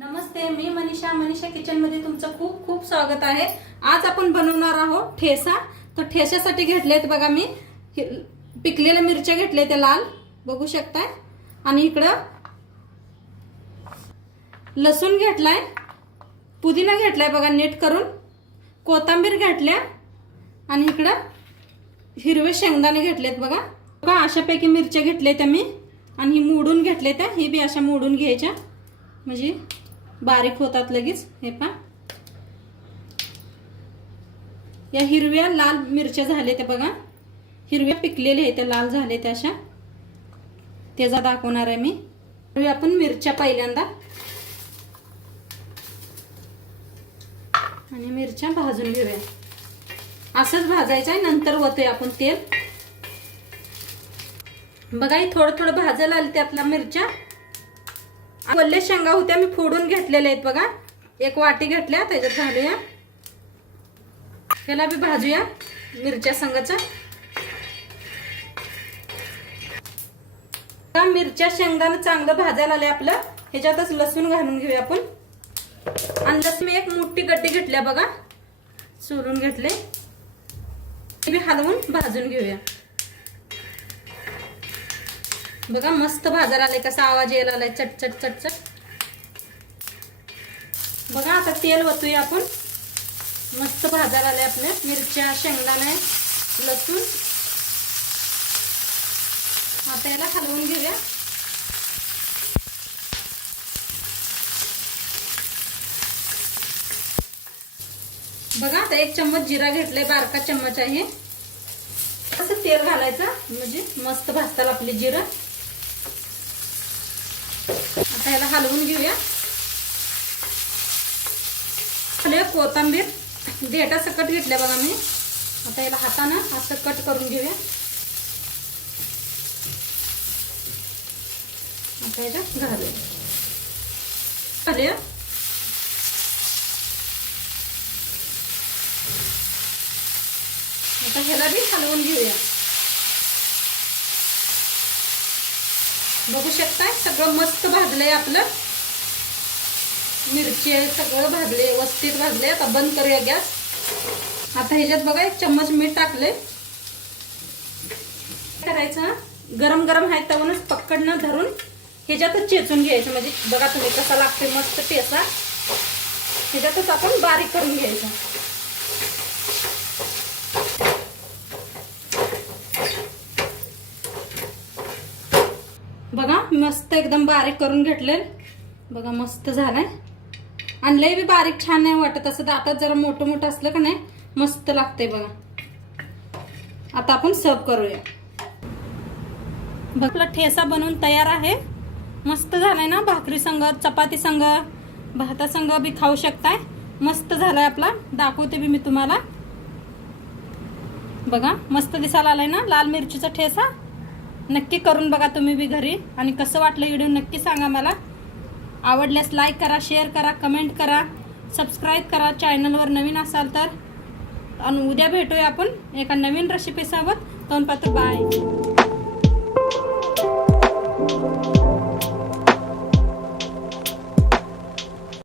नमस्ते मी मनीषा. मनीषा किचनमध्ये तुमचं खूप खूप स्वागत आहे. आज आपण बनवणार आहोत ठेसा. तर ठेस्यासाठी घेतलेत बघा मी. पिकलेल्या मिरच्या घेतल्या त्या लाल. बघू शकताय. आणि इकडं लसूण घेतलाय. पुदिना घेतलाय बघा नीट करून. कोथिंबीर घेतल्या. आणि इकडं हिरवे शेंगदाणे घेतलेत बघा. बघा अशापैकी मिरच्या घेतल्या त्या मी. आणि ही मोडून घेतल्या त्या. ही बी अशा मोडून घ्यायच्या. म्हणजे बारीक होतात लगेच हे पा या हिरव्या लाल मिरच्या झाल्या त्या बघा. हिरव्या पिकलेल्या आहेत त्या लाल झाल्या त्या अशा. त्याचा दाखवणार आहे मी. आपण मिरच्या पहिल्यांदा. आणि मिरच्या भाजून घेऊया. असंच भाजायचं आहे नंतर होतोय आपण तेल. बघा थोडं थोडं भाजायला आले त्यातल्या मिरच्या. वल्ले शेंगा होत्या मी फोडून घेतलेल्या आहेत बघा. एक वाटी घेतल्या त्याच्यात घालूया. त्याला बी भाजूया मिरच्या संघाचा मिरच्या शेंगदाणा चांगलं भाजायला आले आपलं. ह्याच्यातच लसूण घालून घेऊया आपण. आणि लसूण मी एक मोठी गड्डी घेतल्या बघा. सोलून घेतले. ते हलवून भाजून घेऊया. बघा मस्त भाजार आले कसा आवाज यायला आलाय चट चट चट चट. बघा आता तेल होतोय आपण. मस्त भाजार आले आपल्या. मिरच्या शेंगदाणे लसूण. आता याला हलवून घेऊया. बघा आता एक चम्मच जिरा घेतलाय बारका चम्मच आहे. असं तेल घालायचं म्हणजे मस्त भाजताल आपली जिरं. आता ह्याला हलवून घेऊया. खाली कोथंबीर देटा सकट घेतल्या बघा मी. आता याला हातानं असं कट करून घेऊया. आता याला घालूया. घालूया आता ह्याला बी हलवून घेऊया. बघू शकताय सगळं मस्त भाजलंय आपलं. मिरची आहे सगळं भाजले व्यवस्थित भाजले आता बंद करूया गॅस. आता ह्याच्यात बघा एक चम्मच मीठ टाकले करायचं गरम गरम आहे तवनच पकडणं धरून. ह्याच्यातच चेचून घ्यायचं. म्हणजे बघा तुम्ही कसा लागते मस्त पेसा ह्याच्यातच आपण बारीक करून घ्यायचं. बघा मस्त एकदम बारीक करून घेतले बघा मस्त झालाय. आणि लय बी बारीक छान नाही वाटत असं. दातात जरा मोठं मोठं असलं का नाही मस्त लागते बघा. आता आपण सर्व करूया. बघला ठेसा बनवून तयार आहे. मस्त झालाय ना भाकरी संग चपाती संग भाता संघ बी खाऊ शकताय. मस्त झालाय आपला. दाखवते बी मी तुम्हाला. बघा मस्त दिसायला आलाय ना लाल मिरचीचा ठेसा नक्की करून बघा तुम्ही बी घरी. आणि कसं वाटलं व्हिडिओ नक्की सांगा मला. आवडल्यास लाईक करा शेअर करा कमेंट करा सबस्क्राईब करा. चॅनलवर नवीन असाल तर. आणि उद्या भेटूया आपण एका नवीन रेसिपीसोबत तोंडपात्र बाय